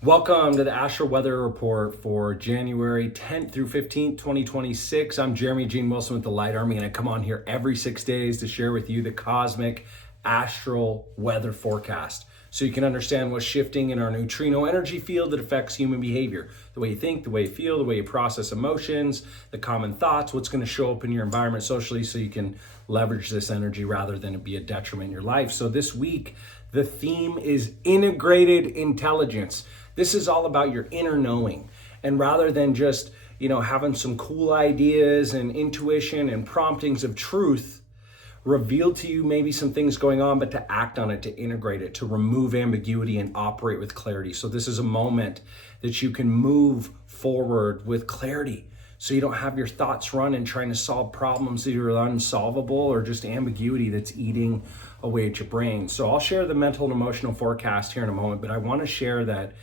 Welcome to the Astral Weather Report for January 10th through 15th, 2026. I'm Jeremy Gene Wilson with the Light Army, and I come on here every 6 days to share with you the cosmic astral weather forecast so you can understand what's shifting in our neutrino energy field that affects human behavior. The way you think, the way you feel, the way you process emotions, the common thoughts, what's going to show up in your environment socially so you can leverage this energy rather than it be a detriment in your life. So this week, the theme is integrated intelligence. This is all about your inner knowing. And rather than just, having some cool ideas and intuition and promptings of truth revealed to you, maybe some things going on, but to act on it, to integrate it, to remove ambiguity and operate with clarity. So this is a moment that you can move forward with clarity. So you don't have your thoughts running trying to solve problems that are unsolvable or just ambiguity that's eating away at your brain. So I'll share the mental and emotional forecast here in a moment, but I want to share that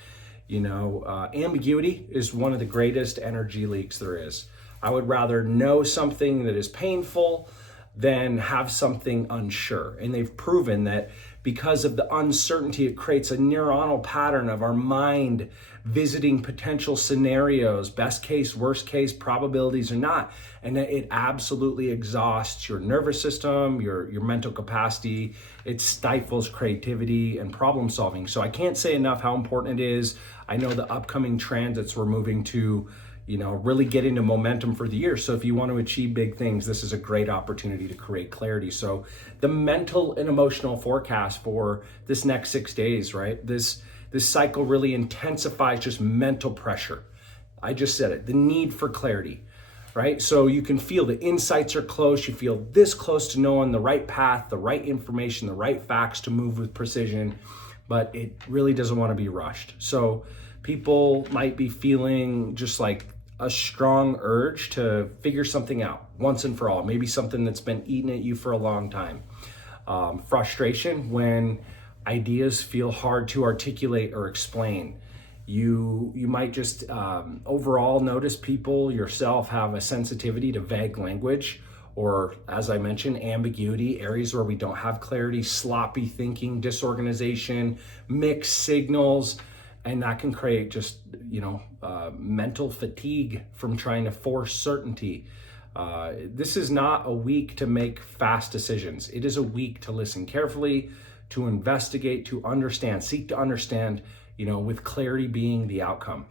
ambiguity is one of the greatest energy leaks there is. I would rather know something that is painful than have something unsure. And they've proven that because of the uncertainty, it creates a neuronal pattern of our mind visiting potential scenarios, best case, worst case, probabilities or not. And that it absolutely exhausts your nervous system, your mental capacity. It stifles creativity and problem solving. So I can't say enough how important it is. I know the upcoming transits we're moving to, really get into momentum for the year. So if you want to achieve big things, this is a great opportunity to create clarity. So the mental and emotional forecast for this next 6 days, right? This cycle really intensifies just mental pressure. I just said it, the need for clarity, right? So you can feel the insights are close. You feel this close to knowing the right path, the right information, the right facts to move with precision, but it really doesn't want to be rushed. So people might be feeling just like a strong urge to figure something out once and for all, maybe something that's been eating at you for a long time. Frustration when ideas feel hard to articulate or explain. You might just overall notice people yourself have a sensitivity to vague language, or as I mentioned, ambiguity, areas where we don't have clarity, sloppy thinking, disorganization, mixed signals, and that can create just, mental fatigue from trying to force certainty. This is not a week to make fast decisions. It is a week to listen carefully, to investigate, to understand, seek to understand, with clarity being the outcome.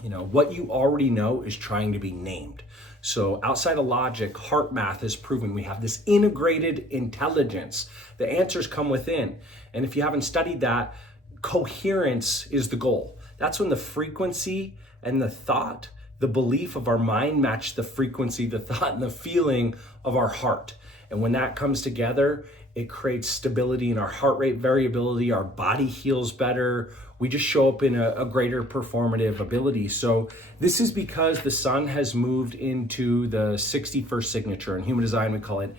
What you already know is trying to be named. So outside of logic, heart math has proven we have this integrated intelligence. The answers come within. And if you haven't studied that, coherence is the goal. That's when the frequency and the thought, the belief of our mind match the frequency, the thought, and the feeling of our heart. And when that comes together, it creates stability in our heart rate variability. Our body heals better. We just show up in a greater performative ability. So this is because the sun has moved into the 61st signature. In human design, we call it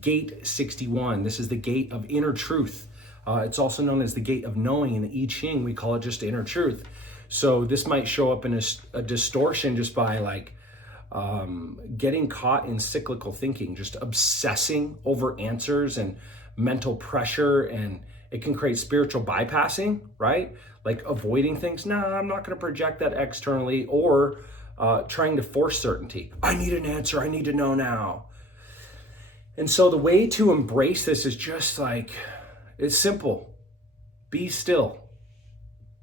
gate 61. This is the gate of inner truth. It's also known as the gate of knowing. In the I Ching, we call it just inner truth. So this might show up in a distortion just by getting caught in cyclical thinking, just obsessing over answers and mental pressure, and it can create spiritual bypassing, right? Like avoiding things. No, I'm not going to project that externally, or trying to force certainty. I need an answer. I need to know now. And so the way to embrace this is just it's simple. Be still.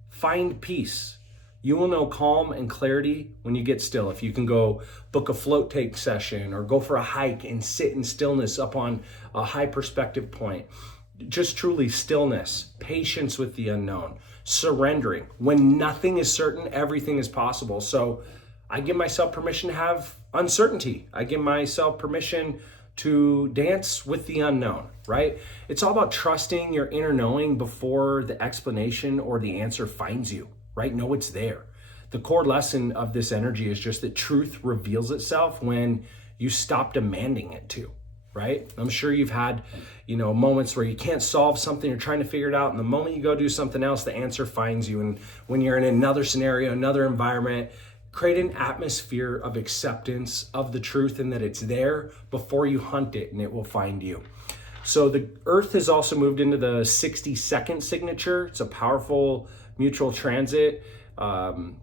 Find peace. You will know calm and clarity when you get still. If you can go book a float take session or go for a hike and sit in stillness up on a high perspective point. Just truly stillness, patience with the unknown, surrendering. When nothing is certain, everything is possible. So I give myself permission to have uncertainty. I give myself permission to dance with the unknown, right? It's all about trusting your inner knowing before the explanation or the answer finds you, right? Know it's there. The core lesson of this energy is just that truth reveals itself when you stop demanding it to, right? I'm sure you've had, moments where you can't solve something, you're trying to figure it out, and the moment you go do something else, the answer finds you. And when you're in another scenario, another environment, create an atmosphere of acceptance of the truth and that it's there before you hunt it, and it will find you. So the Earth has also moved into the 60-second signature. It's a powerful mutual transit.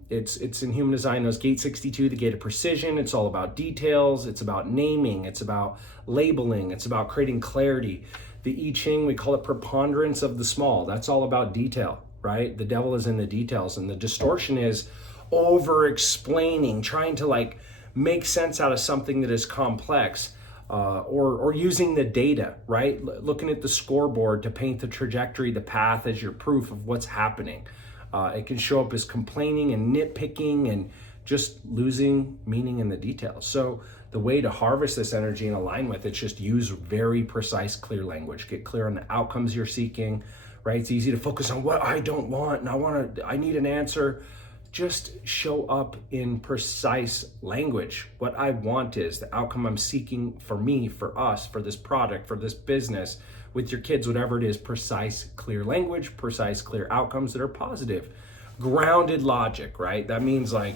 It's in human design known as Gate 62, the gate of precision. It's all about details. It's about naming. It's about labeling. It's about creating clarity. The I Ching, we call it preponderance of the small. That's all about detail, right? The devil is in the details, and the distortion is over explaining, trying to like make sense out of something that is complex. Or using the data, right? Looking at the scoreboard to paint the trajectory, the path as your proof of what's happening. It can show up as complaining and nitpicking and just losing meaning in the details. So the way to harvest this energy and align with it's just use very precise, clear language. Get clear on the outcomes you're seeking, right? It's easy to focus on what I don't want and I need an answer. Just show up in precise language. What I want is the outcome I'm seeking for me, for us, for this product, for this business, with your kids, whatever it is, precise, clear language, precise, clear outcomes that are positive. Grounded logic, right? That means like,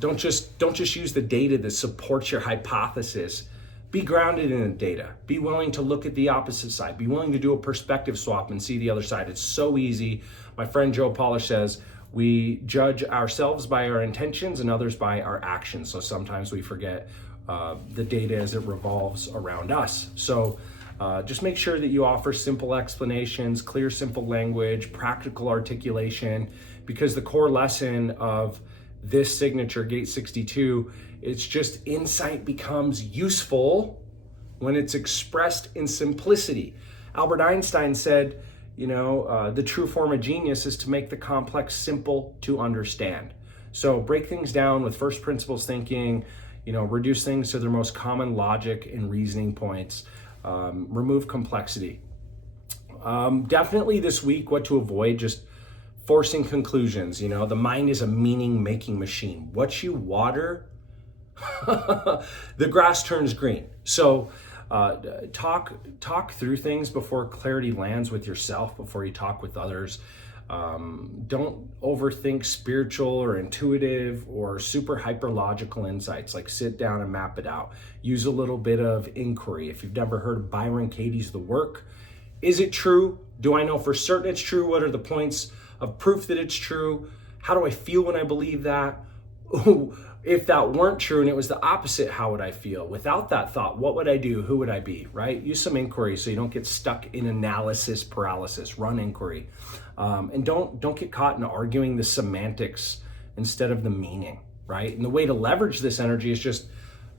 don't just use the data that supports your hypothesis. Be grounded in the data. Be willing to look at the opposite side. Be willing to do a perspective swap and see the other side. It's so easy. My friend Joe Polish says, we judge ourselves by our intentions and others by our actions. So sometimes we forget the data as it revolves around us. So just make sure that you offer simple explanations, clear, simple language, practical articulation, because the core lesson of this signature, Gate 62, it's just insight becomes useful when it's expressed in simplicity. Albert Einstein said, the true form of genius is to make the complex simple to understand. So break things down with first principles thinking, reduce things to their most common logic and reasoning points, remove complexity. Definitely this week, what to avoid, just forcing conclusions. The mind is a meaning-making machine. What you water, the grass turns green. So talk through things before clarity lands with yourself, before you talk with others. Don't overthink spiritual or intuitive or super hyper logical insights. Like sit down and map it out. Use a little bit of inquiry. If you've never heard of Byron Katie's The Work, is it true? Do I know for certain it's true? What are the points of proof that it's true? How do I feel when I believe that? If that weren't true and it was the opposite, how would I feel? Without that thought, what would I do? Who would I be, right? Use some inquiry so you don't get stuck in analysis paralysis. Run inquiry. And don't get caught in arguing the semantics instead of the meaning, right? And the way to leverage this energy is just,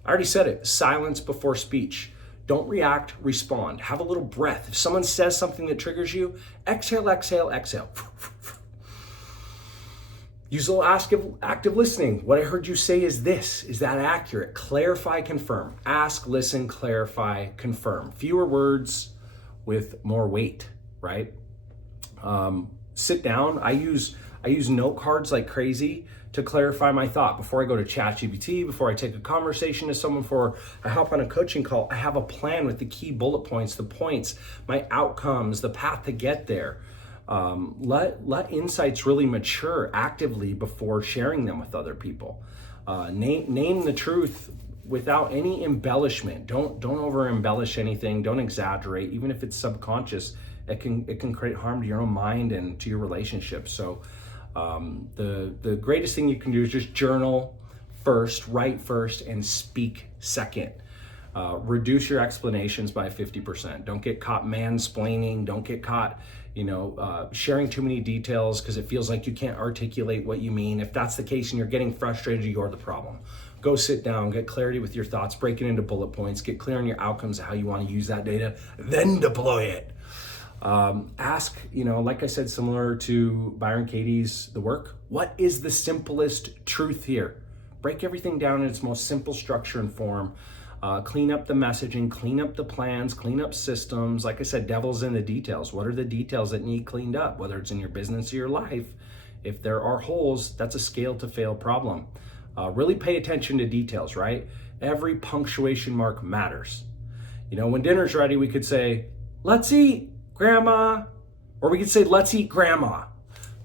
I already said it, silence before speech. Don't react, respond. Have a little breath. If someone says something that triggers you, exhale, exhale, exhale. Use a little active listening. What I heard you say is this. Is that accurate? Clarify, confirm. Ask, listen, clarify, confirm. Fewer words with more weight, right? Sit down. I use note cards like crazy to clarify my thought before I go to ChatGPT, before I take a conversation to someone, before I hop on a coaching call. I have a plan with the key bullet points, the points, my outcomes, the path to get there. Let insights really mature actively before sharing them with other people. Name the truth without any embellishment. Don't over embellish anything. Don't exaggerate, even if it's subconscious. It can create harm to your own mind and to your relationships. So the greatest thing you can do is just journal first, write first, and speak second. Reduce your explanations by 50%. Don't get caught mansplaining. Don't get caught sharing too many details because it feels like you can't articulate what you mean. If that's the case and you're getting frustrated, you're the problem. Go sit down, get clarity with your thoughts, break it into bullet points, get clear on your outcomes of how you want to use that data, then deploy it. Ask, like I said, similar to Byron Katie's The Work, what is the simplest truth here? Break everything down in its most simple structure and form. Clean up the messaging, clean up the plans, clean up systems. Like I said, devil's in the details. What are the details that need cleaned up, whether it's in your business or your life? If there are holes, that's a scale to fail problem. Really pay attention to details, right? Every punctuation mark matters. When dinner's ready, we could say, let's eat, Grandma. Or we could say, let's eat, Grandma.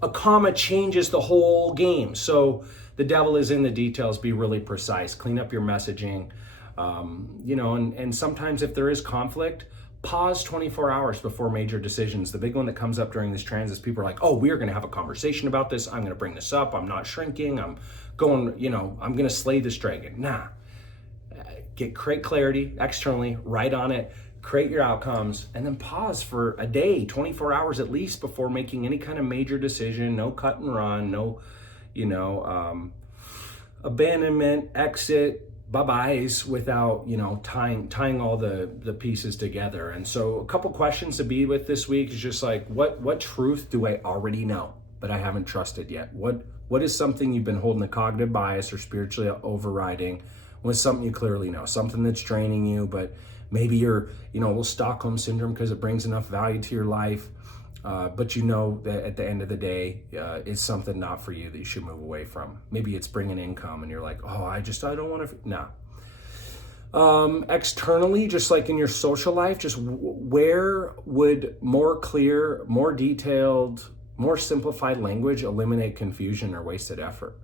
A comma changes the whole game. So the devil is in the details. Be really precise. Clean up your messaging. And sometimes if there is conflict, Pause 24 hours before major decisions. The big one that comes up during this transit is people are like, oh, we're going to have a conversation about this. I'm going to bring this up. I'm not shrinking. I'm going, I'm going to slay this dragon. Nah. Create clarity externally, write on it, create your outcomes, and then pause for a day, 24 hours at least before making any kind of major decision. No cut and run, no, abandonment, exit, bye-byes without, tying all the pieces together. And so a couple questions to be with this week is just like, what truth do I already know, but I haven't trusted yet? What is something you've been holding a cognitive bias or spiritually overriding? What's something you clearly know? Something that's draining you, but maybe you're, a little Stockholm syndrome because it brings enough value to your life. But you know that at the end of the day, it's something not for you that you should move away from. Maybe it's bringing income and you're like, oh, I don't want to, no. Externally, just like in your social life, just where would more clear, more detailed, more simplified language eliminate confusion or wasted effort?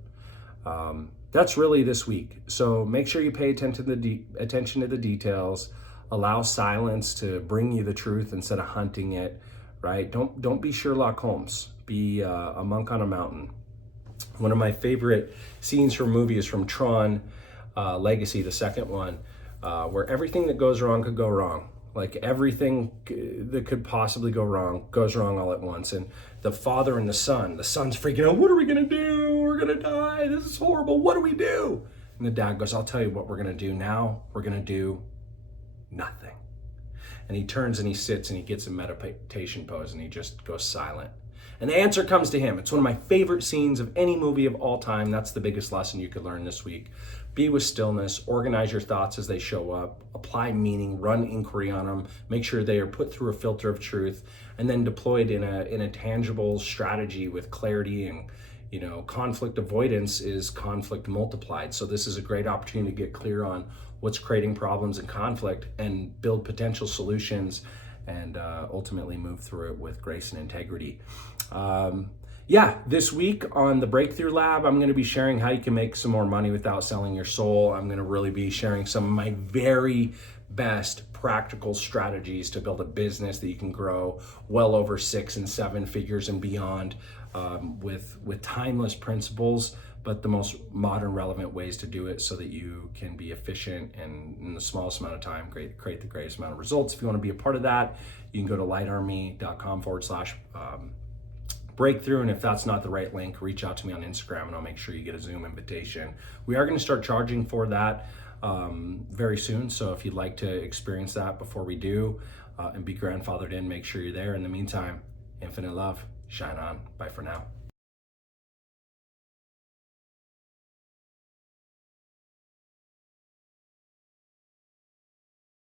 That's really this week. So make sure you pay attention to the details. Allow silence to bring you the truth instead of hunting it, right? Don't be Sherlock Holmes. Be a monk on a mountain. One of my favorite scenes from a movie is from Tron Legacy, the second one, where everything that goes wrong could go wrong. Like everything that could possibly go wrong goes wrong all at once. And the father and the son's freaking out. What are we going to do? We're going to die. This is horrible. What do we do? And the dad goes, I'll tell you what we're going to do now. We're going to do nothing. And he turns and he sits and he gets a meditation pose and he just goes silent. And the answer comes to him. It's one of my favorite scenes of any movie of all time. That's the biggest lesson you could learn this week. Be with stillness, organize your thoughts as they show up, apply meaning, run inquiry on them, make sure they are put through a filter of truth, and then deployed in a tangible strategy with clarity. And conflict avoidance is conflict multiplied. So this is a great opportunity to get clear on what's creating problems and conflict and build potential solutions and ultimately move through it with grace and integrity. This week on the Breakthrough Lab, I'm going to be sharing how you can make some more money without selling your soul. I'm going to really be sharing some of my very best practical strategies to build a business that you can grow well over 6 and 7 figures and beyond with timeless principles, but the most modern, relevant ways to do it so that you can be efficient and in the smallest amount of time create the greatest amount of results. If you want to be a part of that, you can go to lightarmy.com/breakthrough. And if that's not the right link, reach out to me on Instagram and I'll make sure you get a Zoom invitation. We are going to start charging for that very soon. So if you'd like to experience that before we do and be grandfathered in, make sure you're there. In the meantime, infinite love, shine on. Bye for now.